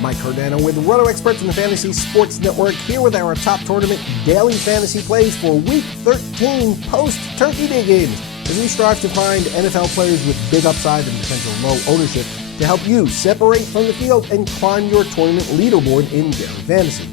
Mike Cardano with Roto Experts in the Fantasy Sports Network, here with our top tournament daily fantasy plays for Week 13 post-Turkey Day games, as we strive to find NFL players with big upside and potential low ownership to help you separate from the field and climb your tournament leaderboard in daily fantasy.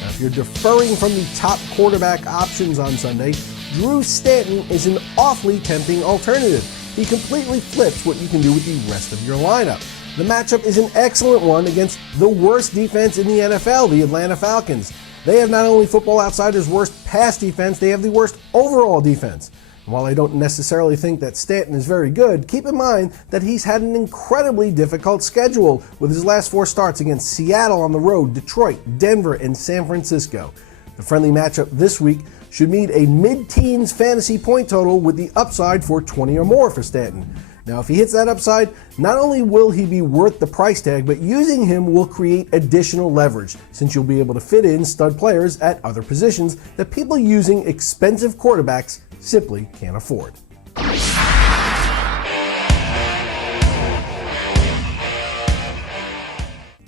Now, if you're deferring from the top quarterback options on Sunday, Drew Stanton is an awfully tempting alternative. He completely flips what you can do with the rest of your lineup. The matchup is an excellent one against the worst defense in the NFL, the Atlanta Falcons. They have not only Football Outsider's worst pass defense, they have the worst overall defense. And while I don't necessarily think that Stanton is very good, keep in mind that he's had an incredibly difficult schedule with his last 4 starts against Seattle on the road, Detroit, Denver, and San Francisco. The friendly matchup this week should meet a mid-teens fantasy point total with the upside for 20 or more for Stanton. Now, if he hits that upside, not only will he be worth the price tag, but using him will create additional leverage, since you'll be able to fit in stud players at other positions that people using expensive quarterbacks simply can't afford.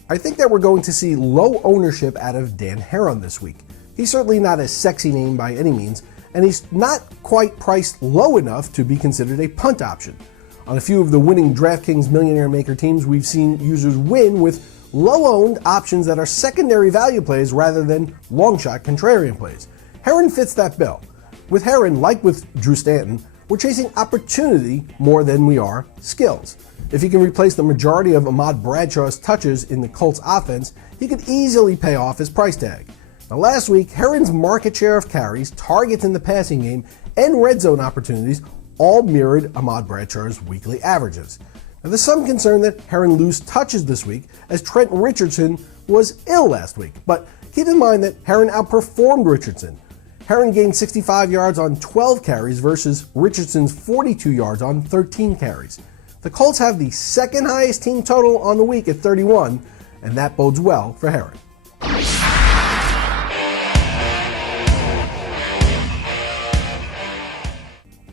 I think that we're going to see low ownership out of Dan Herron this week. He's certainly not a sexy name by any means, and he's not quite priced low enough to be considered a punt option. On a few of the winning DraftKings Millionaire Maker teams, we've seen users win with low-owned options that are secondary value plays rather than long-shot contrarian plays. Herron fits that bill. With Herron, like with Drew Stanton, we're chasing opportunity more than we are skills. If he can replace the majority of Ahmad Bradshaw's touches in the Colts offense, he could easily pay off his price tag. Now, last week, Herron's market share of carries, targets in the passing game, and red zone opportunities all mirrored Ahmad Bradshaw's weekly averages. Now, there's some concern that Herron lose touches this week, as Trent Richardson was ill last week, but keep in mind that Herron outperformed Richardson. Herron gained 65 yards on 12 carries versus Richardson's 42 yards on 13 carries. The Colts have the second highest team total on the week at 31, and that bodes well for Herron.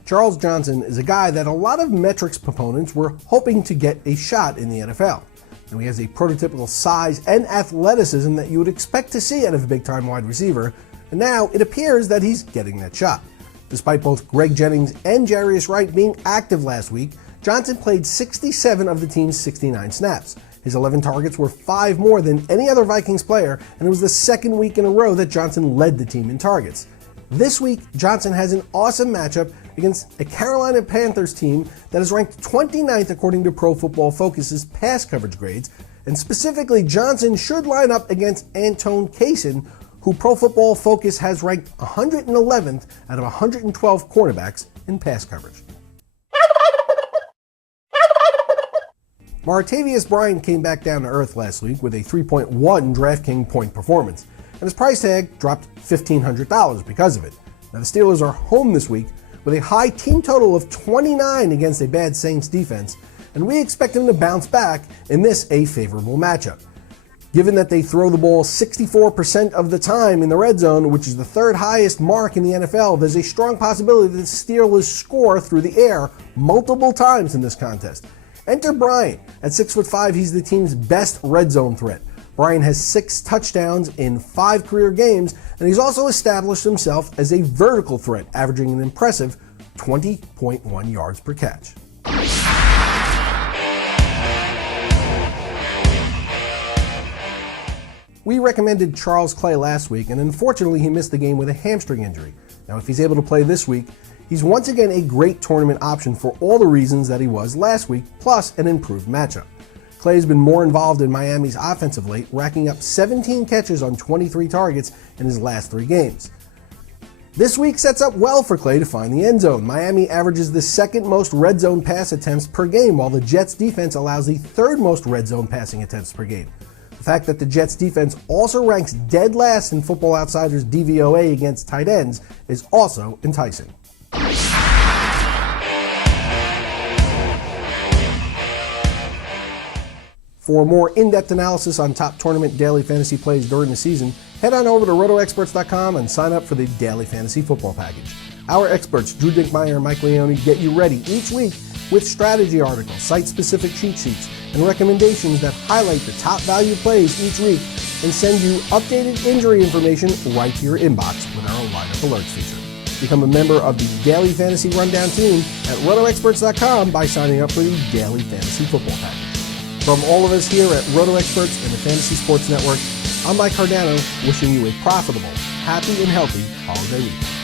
Charles Johnson is a guy that a lot of metrics proponents were hoping to get a shot in the NFL. Now, he has a prototypical size and athleticism that you would expect to see out of a big-time wide receiver, and now it appears that he's getting that shot. Despite both Greg Jennings and Jarius Wright being active last week, Johnson played 67 of the team's 69 snaps. His 11 targets were 5 more than any other Vikings player, and it was the second week in a row that Johnson led the team in targets. This week, Johnson has an awesome matchup against a Carolina Panthers team that is ranked 29th according to Pro Football Focus's pass coverage grades, and specifically Johnson should line up against Anton Kaysen, who Pro Football Focus has ranked 111th out of 112 cornerbacks in pass coverage. Martavius Bryant came back down to earth last week with a 3.1 DraftKings point performance, and his price tag dropped $1,500 because of it. Now, the Steelers are home this week with a high team total of 29 against a bad Saints defense, and we expect him to bounce back in this a favorable matchup. Given that they throw the ball 64% of the time in the red zone, which is the 3rd highest mark in the NFL, there's a strong possibility that the Steelers score through the air multiple times in this contest. Enter Bryant. At 6'5", he's the team's best red zone threat. Bryant has 6 touchdowns in 5 career games, and he's also established himself as a vertical threat, averaging an impressive 20.1 yards per catch. We recommended Charles Clay last week, and unfortunately he missed the game with a hamstring injury. Now, if he's able to play this week, he's once again a great tournament option for all the reasons that he was last week, plus an improved matchup. Clay's been more involved in Miami's offense of late, racking up 17 catches on 23 targets in his last 3 games. This week sets up well for Clay to find the end zone. Miami averages the 2nd most red zone pass attempts per game, while the Jets defense allows the 3rd most red zone passing attempts per game. The fact that the Jets defense also ranks dead last in Football Outsider's DVOA against tight ends is also enticing. For more in-depth analysis on top tournament daily fantasy plays during the season, head on over to rotoexperts.com and sign up for the Daily Fantasy Football Package. Our experts, Drew Dinkmeyer and Mike Leone, get you ready each week with strategy articles, site-specific cheat sheets, and recommendations that highlight the top value plays each week and send you updated injury information right to your inbox with our lineup alerts feature. Become a member of the Daily Fantasy Rundown team at RotoExperts.com by signing up for the Daily Fantasy Football Package. From all of us here at Roto Experts and the Fantasy Sports Network, I'm Mike Cardano, wishing you a profitable, happy, and healthy holiday weekend.